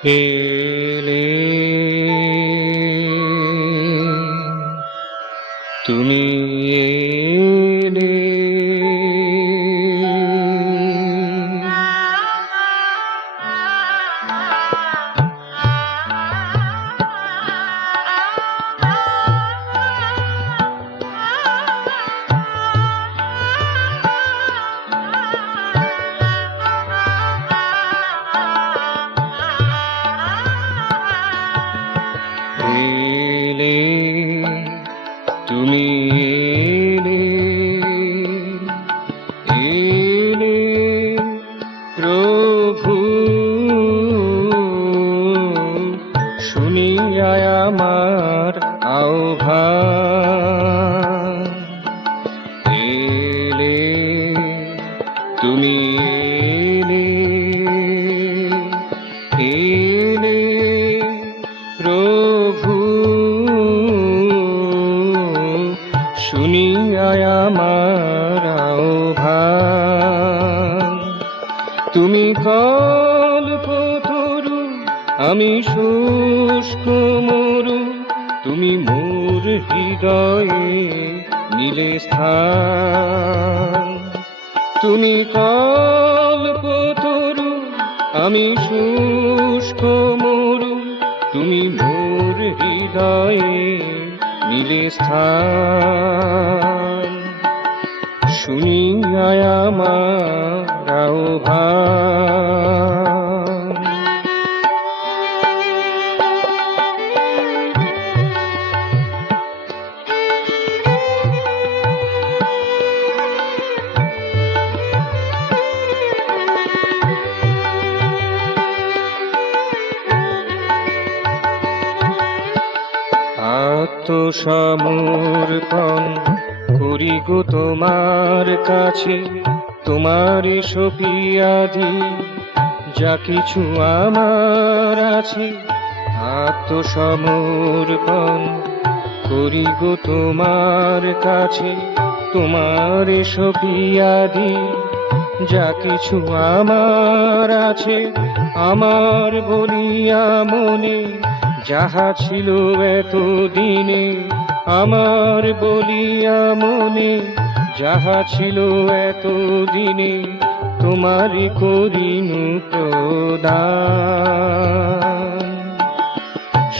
এলে তুমি এলে এলে তুমি এলে এলে প্রভু শুনিয়া আমার আহ্বান এলে তুমি এলে এলে প্রভু শুনিয়া আমার আহ্বান তুমি কল্পতরু আমি শুষ্ক মরু তুমি মোর হৃদয়ে নিলে স্থান তুমি কল্পতরু আমি শুষ্ক মরু তুমি মোর হৃদয়ে নিলে স্থান শুনিয়া আমার আহ্বান আত্মসমর্পণ করি গো তোমার কাছে তোমার সপিয়াদি যা কিছু আমার আছে আত্মসমর্পণ করি গো তোমার কাছে তোমার সপিয়াদি যা কিছু আমার আছে আমার বলিয়া মনে যাহা ছিল এতদিনে আমার বলিয়া মনে যাহা ছিল এতদিনে তোমার করিনু প্রদান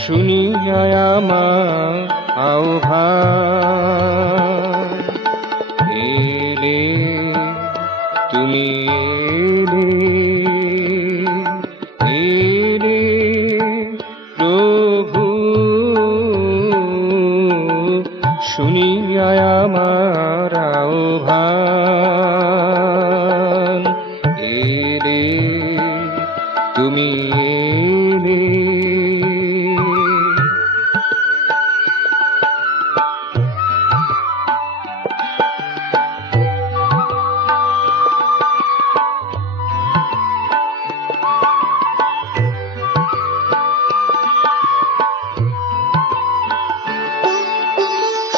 শুনিয়া আমার আহ্বান এলে তুমি এলে প্রভু শুনিয়া আমার আহ্বান এলে তুমি এলে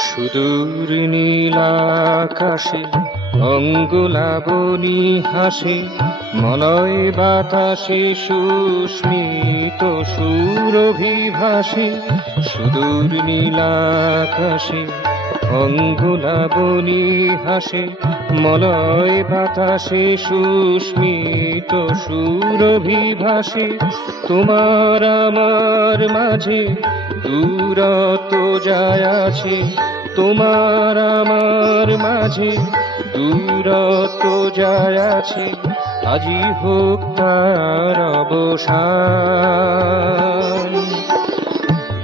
সুদূর নীলাকাশে অঙ্গুলাবনি হাসে মলয় বাতাসে সুস্মিত সুরভিভাসে সুদূর নীলাকাশে অঙ্গুলাবনি হাসে মলয় বাতাসে সুস্মিত সুরভিভাসে তোমার আমার মাঝে দূরত্ব যায় আছে তোমার আমার মাঝে দূরত্ব যায় আছে আজি হোক তার অবসান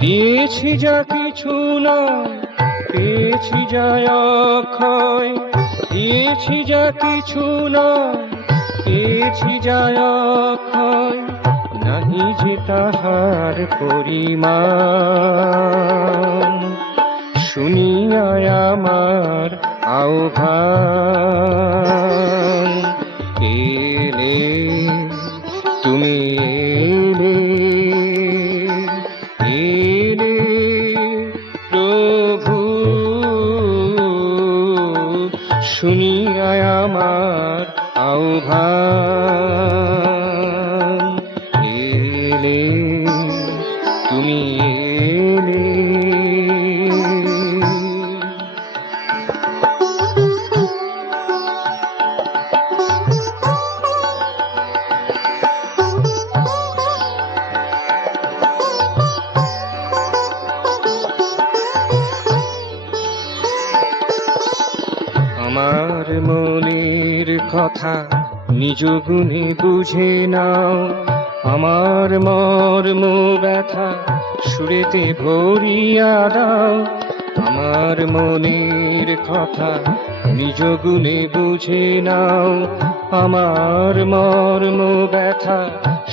দিয়েছি যা কিছু না পেয়েছি যায় অক্ষয় দিয়েছি যা কিছু না পেয়েছি যায় অক্ষয় নাহি যে তাহার পরিমাণ শুনিয়া আমার আহ্বান এলে তুমি এলে এলে প্রভু শুনিয়া আমার আহ্বান এলে মনের কথা নিজ গুণে বুঝে নাও, আমার মর্ম ব্যথা সুরেতে ভরিয়া দাও। আমার মনের কথা নিজ গুণে বুঝে নাও, আমার মর্ম ব্যথা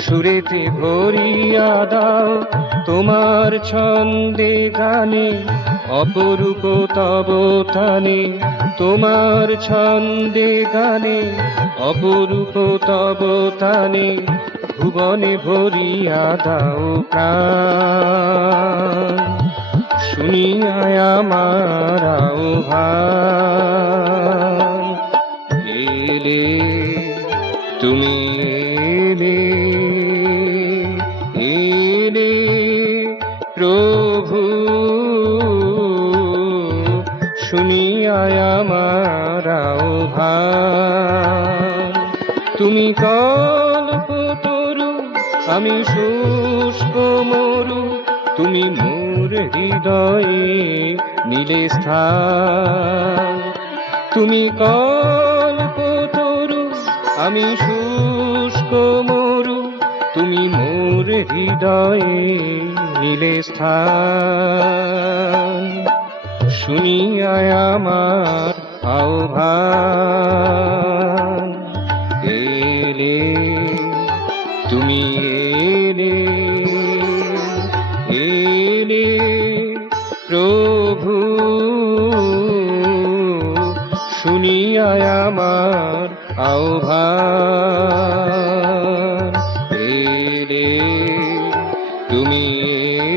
সুরেতে ভরিয়া দাও। তোমার ছন্দে গানে অপরূপ তব তানে, তোমার ছন্দে গানে অপরূপ তব তানে, ভুবনে ভরিয়া দাও প্রাণ। শুনিয়া আমার আহ্বান, এলে তুমি এলে, এলে প্রভু। শুনিয়া আমার আহ্বান, তুমি কল্পতরু আমি শুষ্ক মরু, তুমি মোর হৃদয়ে নিলে স্থান। তুমি কল্পতরু আমি শুষ্ক মরু, তুমি মোর হৃদয়ে নিলে স্থান। শুনিয়া আমার আহ্বান, এলে তুমি এলে, এলে প্রভু। শুনিয়া আমার আহ্বান, এলে তুমি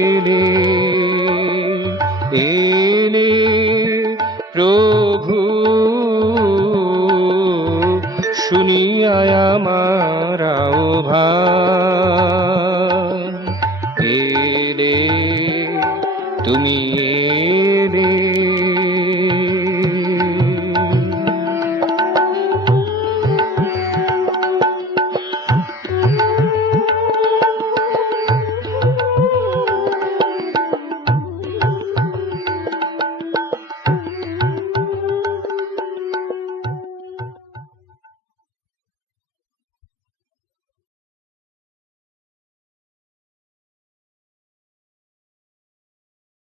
এলে, এলে প্রভু। শুনিয়া আমার আহ্বান, এলে তুমি